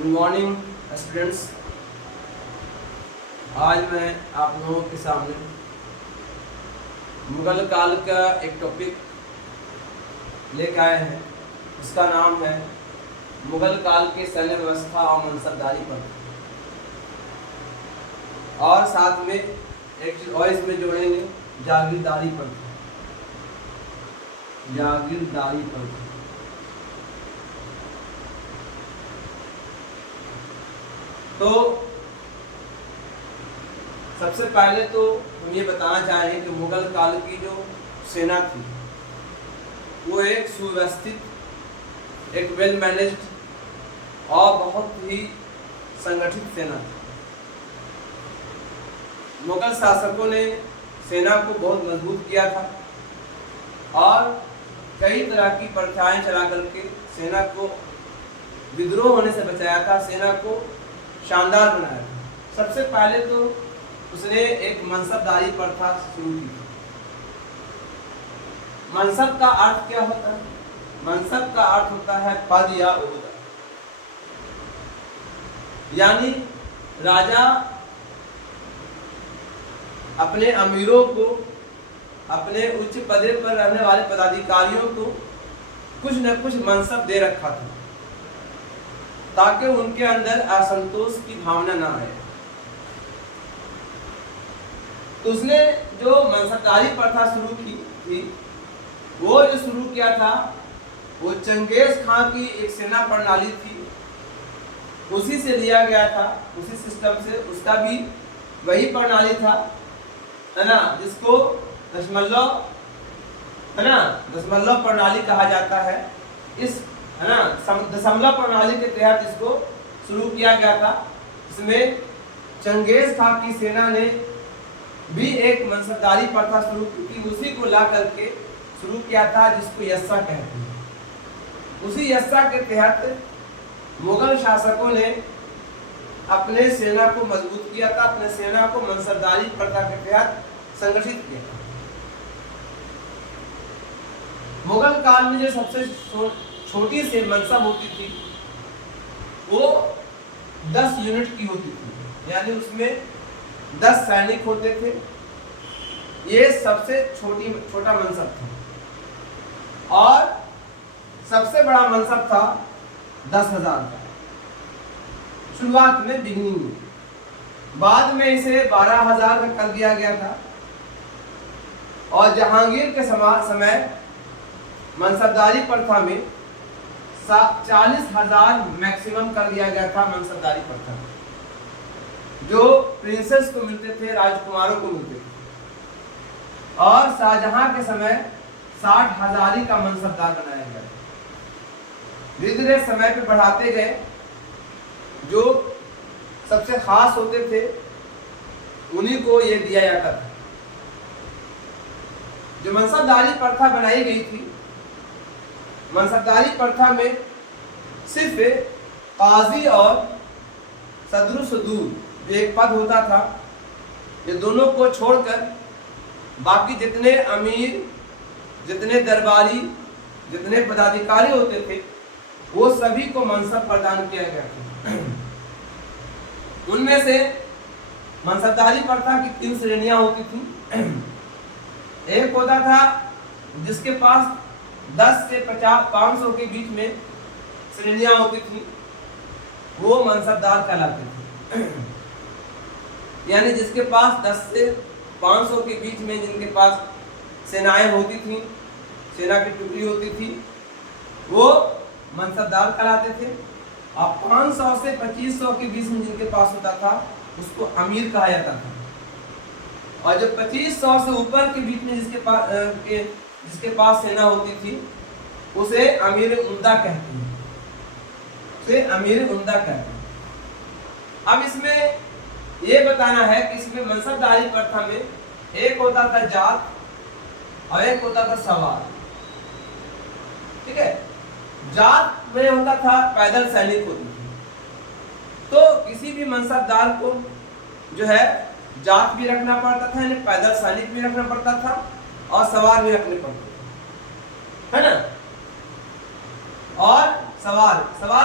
Good morning students. आज मैं आप लोगों के सामने मुगल काल का एक टॉपिक लेकर आए हैं। इसका नाम है मुगल काल के सैन्य व्यवस्था और मनसबदारी पर, और साथ में एक चीज और इसमें जोड़ेंगे, जागीरदारी पर। जागीरदारी पर तो सबसे पहले तो हम ये बताना चाहेंगे कि मुगल काल की जो सेना थी वो एक सुव्यवस्थित, एक वेल मैनेज्ड और बहुत ही संगठित सेना थी। मुगल शासकों ने सेना को बहुत मजबूत किया था और कई तरह की प्रथाएं चला करके सेना को विद्रोह होने से बचाया था, सेना को शानदार बनाया था। सबसे पहले तो उसने एक मनसबदारी प्रथा शुरू की। मनसब का अर्थ क्या होता है? मनसब का अर्थ होता है पद या ओहदा, यानी राजा अपने अमीरों को, अपने उच्च पदे पर रहने वाले पदाधिकारियों को कुछ न कुछ मनसब दे रखा था ताकि उनके अंदर असंतोष की भावना ना आए। तो उसने जो मनसबदारी प्रथा शुरू की थी, वो जो शुरू किया था वो चंगेज खां की एक सेना प्रणाली थी, उसी से लिया गया था, उसी सिस्टम से। उसका भी वही प्रणाली था, है ना, जिसको दशमलव, है ना, दशमलव प्रणाली कहा जाता है। इस, है ना, दशमलव प्रणाली के तहत इसको शुरू किया गया था। इसमें चंगेज खां की सेना ने भी एक मनसबदारी प्रथा शुरू की थी, उसी को ला करके शुरू किया था, जिसको यस्सा कहते हैं। उसी यस्सा के तहत मुगल शासकों ने अपने सेना को मजबूत किया था, अपने सेना को मनसबदारी प्रथा के तहत संगठित किया था। मुगल काल में जो सबसे छोटी सी मनसब होती थी वो 10 यूनिट की होती थी, यानी उसमें 10 सैनिक होते थे। ये सबसे छोटा मनसब था। और सबसे बड़ा मनसब था 10,000 का, शुरुआत में, बिगनिंग में। बाद में इसे 12,000 का कर दिया गया था। और जहांगीर के समय मनसबदारी प्रथा में 40,000 मैक्सिमम कर दिया गया था। मनसबदारी प्रथा जो प्रिंसेस को मिलते थे, राजकुमारों को मिलते थे। और शाहजहां के समय 60,000 का मनसबदार बनाया गया। धीरे धीरे समय पे बढ़ाते गए, जो सबसे खास होते थे उन्हीं को ये दिया जाता था। जो मनसबदारी प्रथा बनाई गई थी, मनसबदारी प्रथा में सिर्फ काजी और सदरुस दूर जो एक पद होता था, ये दोनों को छोड़कर बाकी जितने अमीर, जितने दरबारी, जितने पदाधिकारी होते थे, वो सभी को मनसब प्रदान किया गया था। उनमें से मनसबदारी प्रथा की 3 श्रेणियां होती थी। एक होता था जिसके पास 10 से 500 के बीच में श्रेणियां होती थी, वो मनसबदार कहलाते थे। यानी जिसके पास 10 से 500 के बीच में, जिनके पास सेनाएं होती थी, सेना की टुकड़ी होती थी, वो मनसबदार कहलाते थे। और 500 से 2500 के बीच में जिनके पास होता था, उसको अमीर कहा जाता था। और जो 2500 से ऊपर के बीच में जिसके पास सेना होती थी, उसे अमीर उम्दा कहते हैं, उसे अमीर उम्दा कहते हैं। अब इसमें ये बताना है कि इसमें मनसबदारी प्रथा में एक होता था जात और एक होता था सवार। ठीक है, जात में होता था पैदल सैनिक होती थी। तो किसी भी मनसबदार को जो है जात भी रखना पड़ता था, यानी पैदल सैनिक भी रखना पड़ता था और सवार भी रखने पड़ते थे, है ना। और सवार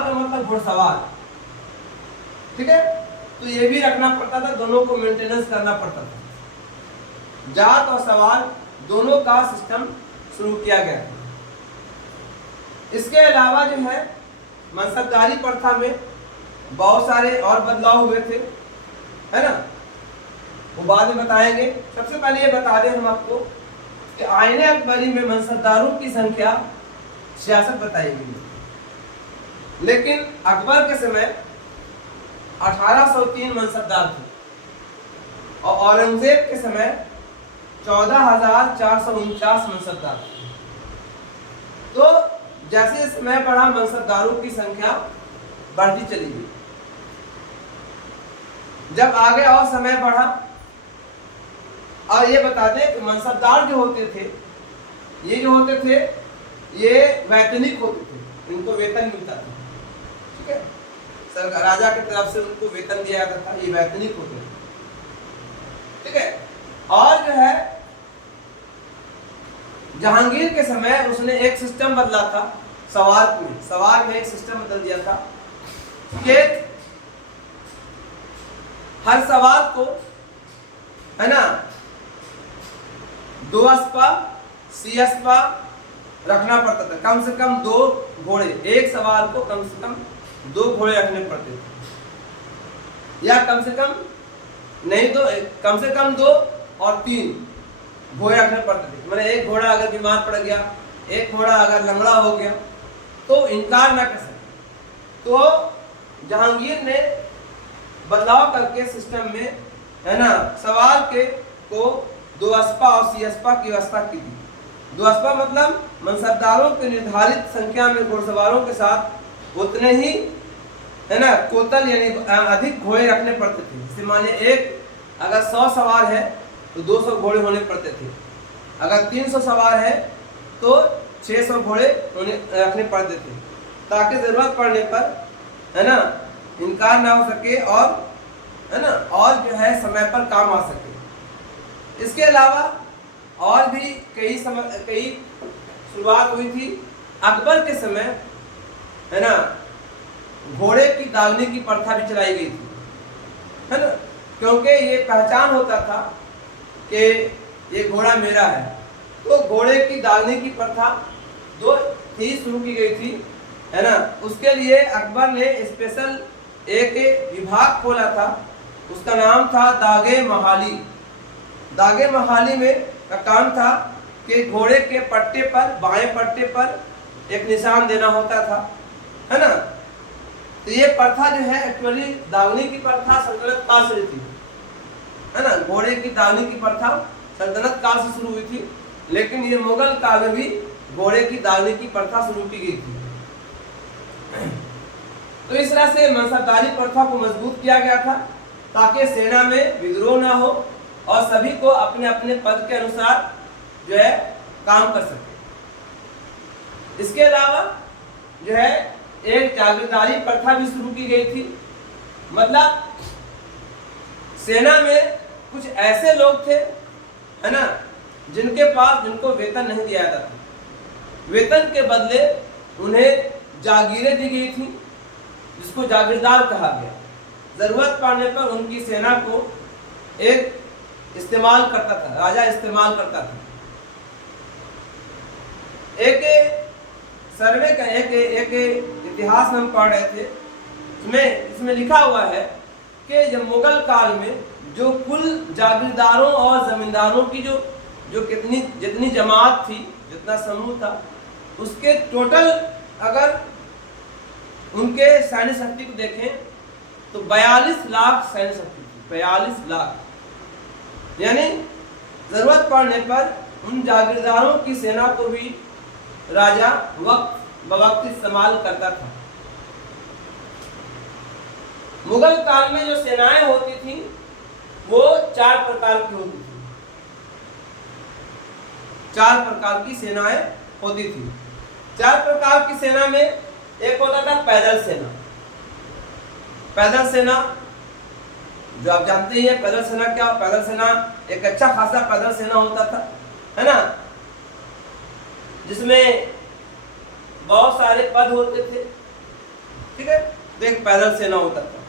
का मतलब घुड़सवार, ठीक है। तो ये भी रखना पड़ता था, दोनों को मेंटेनेंस करना पड़ता था। जात और सवाल दोनों का सिस्टम शुरू किया गया था। इसके अलावा जो है मनसबदारी प्रथा में बहुत सारे और बदलाव हुए थे, है ना, वो बाद में बताएंगे। सबसे पहले ये बता दें हम आपको कि आईने अकबरी में मनसबदारों की संख्या 66 बताई गई, लेकिन अकबर के समय 1803 मनसबदार थे और औरंगजेब के समय 14,449 मनसबदार थे। तो जैसे समय बढ़ा मनसबदारों की संख्या बढ़ती चली गई। जब आगे और समय बढ़ा, और ये बता दें कि मनसबदार जो होते थे, ये जो होते थे ये वैतनिक होते थे, इनको वेतन मिलता था, ठीक है, सरकार राजा की तरफ से उनको वेतन दिया जाता था, ये वैतनिक होते थे, ठीक है। और जो है जहांगीर के समय उसने एक सिस्टम बदला था, सवार में एक सिस्टम बदल दिया था कि हर सवार को, है ना, 2 अस्पा सीएसपा रखना पड़ता था, कम से कम 2 घोड़े, एक सवार को कम से कम 2 घोड़े रखने पड़ते थे, या कम से कम नहीं तो कम से कम 2 और 3 घोड़े रखने पड़ते थे। मतलब एक घोड़ा अगर बीमार पड़ गया, एक घोड़ा अगर लंगड़ा हो गया तो इनकार ना कर सके। तो जहांगीर ने बदलाव करके सिस्टम में, है ना, सवार के को 2 अस्पा और सीएसपा की व्यवस्था की थी। 2 अस्पा मतलब मनसबदारों के निर्धारित संख्या में घुड़सवारों के साथ उतने ही, है ना, कोतल यानी अधिक घोड़े रखने पड़ते थे। जैसे माने एक अगर 100 सवार है तो 200 घोड़े होने पड़ते थे, अगर 300 सवार है तो 600 घोड़े रखने पड़ते थे, ताकि जरूरत पड़ने पर, है ना, इनकार ना हो सके और, है ना, और जो है समय पर काम आ सके। इसके अलावा और भी कई शुरुआत हुई थी। अकबर के समय, है ना, घोड़े की दागने की प्रथा भी चलाई गई थी, है ना, क्योंकि ये पहचान होता था कि ये घोड़ा मेरा है। तो घोड़े की दागने की प्रथा शुरू की गई थी, है ना। उसके लिए अकबर ने स्पेशल एक विभाग खोला था, उसका नाम था दागे महाली। दागे महाली में का काम था कि घोड़े के पट्टे पर, बाएं पट्टे पर एक निशान देना होता था, है ना। तो ये प्रथा जो है एक्चुअली दागने की प्रथा सल्तनत काल से थी, है ना, घोड़े की दागने की प्रथा सल्तनत काल से शुरू हुई थी, लेकिन ये मुगल काल में भी घोड़े की दागने की प्रथा शुरू की गई थी। तो इस तरह से मनसबदारी प्रथा को मजबूत किया गया था ताकि सेना में विद्रोह ना हो और सभी को अपने अपने पद के अनुसार जो है काम कर सके। इसके अलावा जो है एक जागीरदारी प्रथा भी शुरू की गई थी। मतलब सेना में कुछ ऐसे लोग थे, है ना, जिनको वेतन नहीं दिया जाता था, वेतन के बदले उन्हें जागीरें दी गई थी, जिसको जागीरदार कहा गया। जरूरत पड़ने पर उनकी सेना को एक इस्तेमाल करता था, राजा इस्तेमाल करता था। एक सर्वे का एक इतिहास में हम पढ़ रहे थे, इसमें लिखा हुआ है कि जब मुगल काल में जो कुल जागीरदारों और जमींदारों की जो जितनी जमात थी, जितना समूह था, उसके टोटल अगर उनके सैन्य शक्ति को देखें तो 42 लाख सैन्य शक्ति थी। 42 लाख, यानी जरूरत पड़ने पर उन जागीरदारों की सेना को भी राजा वक्त बवक्त इस्तेमाल करता था। मुगल काल में जो सेनाएं होती थी वो 4 प्रकार की होती थी। 4 प्रकार की सेनाएं होती थी। 4 प्रकार की सेना में एक होता था पैदल सेना। पैदल सेना जो आप जानते ही हैं, पैदल सेना क्या? पैदल सेना एक अच्छा खासा पैदल सेना होता था, है ना, जिसमें बहुत सारे पद होते थे, ठीक है। तो एक पैदल सेना होता था।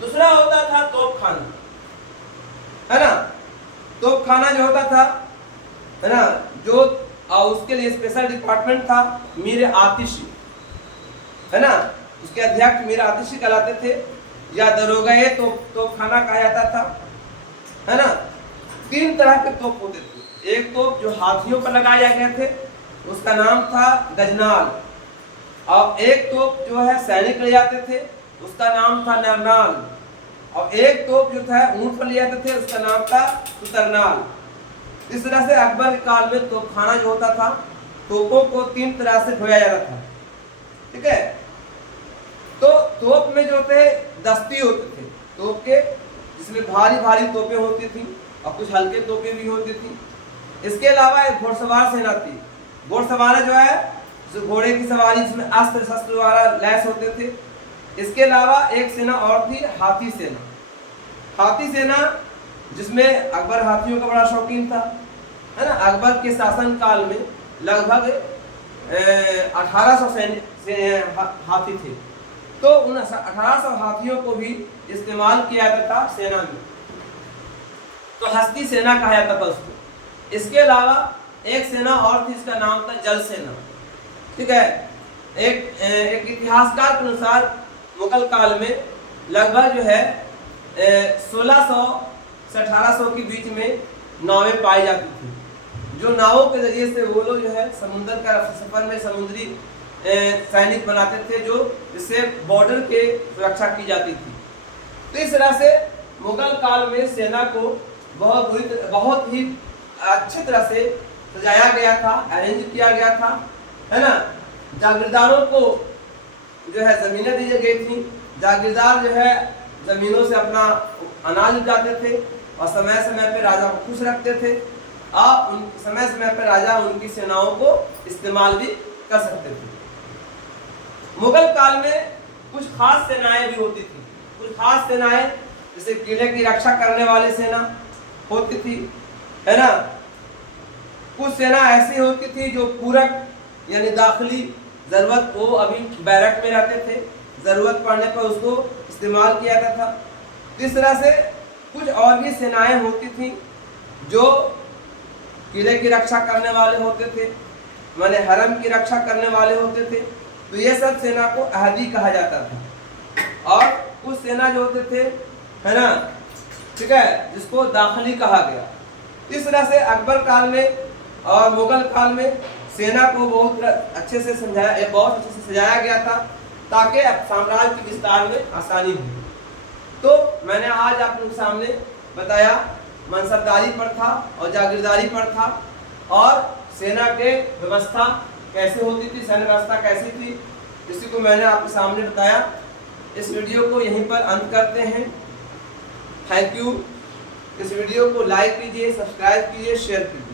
दूसरा होता था तोपखाना, है ना। तोपखाना जो होता था, है ना, जो उसके लिए स्पेशल डिपार्टमेंट था मीर आतिशी, है ना, उसके अध्यक्ष मीर आतिशी कहलाते थे, या दरोगा तोपखाना कहा जाता था, है ना। 3 तरह के तोप होते थे। एक तोप जो हाथियों पर लगाए गए थे, उसका नाम था गजनाल, और एक तोप जो है सैनिक ले जाते थे, उसका नाम था नरनाल, और एक तोप जो था ऊंट पर ले जाते थे, उसका नाम था सुतरनाल। इस तरह से अकबर के काल में तोपखाना जो होता था, तोपों को 3 तरह से ढोया जाता था, ठीक है। तो तोप में जो थे दस्ती होते थे तोप के, जिसमें भारी भारी तोपें होती थी और कुछ हल्के तोपें भी होती थी। इसके अलावा एक घोड़सवार सेना थी। घोड़सवार जो है जो घोड़े की सवारी, जिसमें अस्त्र शस्त्र द्वारा लैस होते थे। इसके अलावा एक सेना और थी, हाथी सेना। हाथी सेना जिसमें अकबर हाथियों का बड़ा शौकीन था, है ना। अकबर के शासन काल में लगभग 1800 हाथी थे, तो उन 1800 हाथियों को भी इस्तेमाल किया जाता था सेना में, तो हस्ती सेना कहा जाता था उसको। इसके अलावा एक सेना और थी, इसका नाम था जल सेना, ठीक है। एक इतिहासकार के अनुसार मुगल काल में लगभग जो है 1600 से 1800 के बीच में नावें पाई जाती थी, जो नावों के जरिए से वो लोग जो है समुद्र का सफर में समुद्री सैनिक बनाते थे, जो जिससे बॉर्डर के सुरक्षा की जाती थी। तो इस तरह से मुगल काल में सेना को बहुत ही अच्छी तरह से सजाया गया था, अरेंज किया गया था, है ना। जागीरदारों को जो है जमीनें दी गई थी। जागीरदार जो है जमीनों से अपना अनाज उगाते थे और समय समय पे राजा को खुश रखते थे, और समय समय पर राजा उनकी सेनाओं को इस्तेमाल भी कर सकते थे। मुगल काल में कुछ खास सेनाएं भी होती थी। कुछ खास सेनाएं जैसे किले की रक्षा करने वाली सेना होती थी, है ना। कुछ सेना ऐसी होती थी जो पूरक यानी दाखिली जरूरत, वो अभी बैरक में रहते थे, जरूरत पड़ने पर उसको इस्तेमाल किया जाता था। इस तरह से कुछ और भी सेनाएं होती थी जो किले की रक्षा करने वाले होते थे, माने हरम की रक्षा करने वाले होते थे। तो ये सब सेना को अहदी कहा जाता था। और कुछ सेना जो होते थे, है ना, ठीक है, जिसको दाखिली कहा गया। इस तरह से अकबर काल में और मुगल काल में सेना को बहुत अच्छे से सजाया गया था, ताकि साम्राज्य के विस्तार में आसानी हो। तो मैंने आज आप लोगों के सामने बताया मनसबदारी प्रथा और जागीरदारी प्रथा और सेना के व्यवस्था कैसे होती थी, सैन्य व्यवस्था कैसी थी, इसी को मैंने आपके सामने बताया। इस वीडियो को यहीं पर अंत करते हैं। Thank you. इस वीडियो को लाइक कीजिए, सब्सक्राइब कीजिए, शेयर कीजिए।